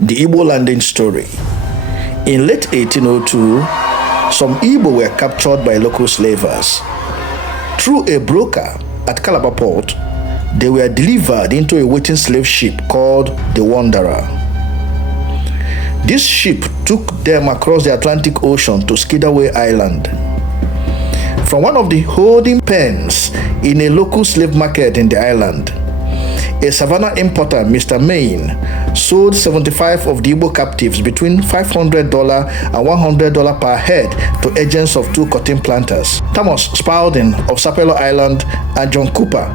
The Igbo Landing story. In late 1802, some Igbo were captured by local slavers. Through a broker at Calabar port, they were delivered into a waiting slave ship called the Wanderer. This ship took them across the Atlantic Ocean to Skidaway Island. From one of the holding pens in a local slave market in the island, a Savannah importer, Mr. Maine, sold 75 of the Igbo captives between $500 and $100 per head to agents of two cotton planters, Thomas Spalding of Sapelo Island and John Cooper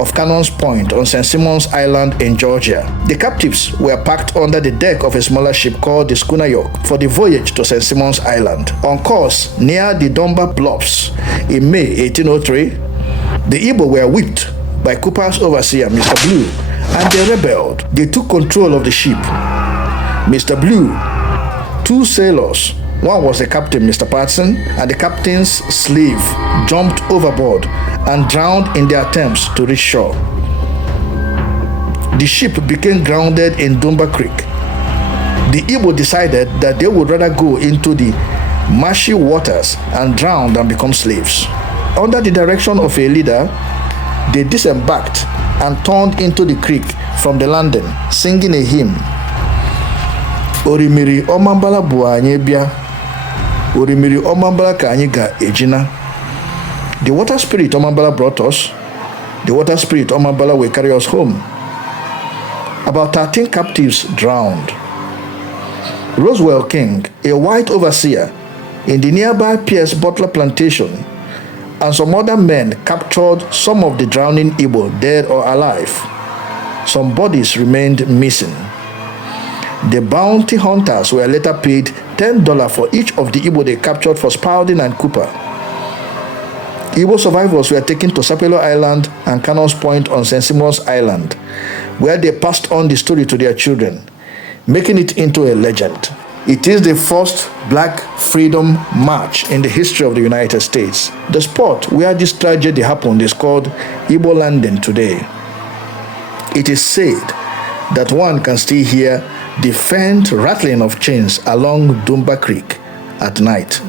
of Cannon's Point on St. Simon's Island in Georgia. The captives were packed under the deck of a smaller ship called the Schooner York for the voyage to St. Simon's Island. On course near the Dunbar Bluffs in May 1803, the Igbo were whipped by Cooper's overseer, Mr. Blue, and they rebelled. They took control of the ship. Mr. Blue, two sailors, one was the captain, Mr. Patson, and the captain's slave jumped overboard and drowned in their attempts to reach shore. The ship became grounded in Dunbar Creek. The Igbo decided that they would rather go into the marshy waters and drown than become slaves. Under the direction of a leader, they disembarked and turned into the creek from the landing, singing a hymn. Orimiri Omambala bu anyị bịa, Orimiri Omambala ka anyị ga-ejina. The water spirit Omambala brought us. The water spirit Omambala will carry us home. About 13 captives drowned. Roswell King, a white overseer in the nearby Pierce Butler plantation, and some other men captured some of the drowning Igbo, dead or alive. Some bodies remained missing. The bounty hunters were later paid $10 for each of the Igbo they captured for Spalding and Cooper. Igbo survivors were taken to Sapelo Island and Cannon's Point on St. Simon's Island, where they passed on the story to their children, making it into a legend. It is the first Black Freedom March in the history of the United States. The spot where this tragedy happened is called Igbo Landing today. It is said that one can still hear the faint rattling of chains along Dunbar Creek at night.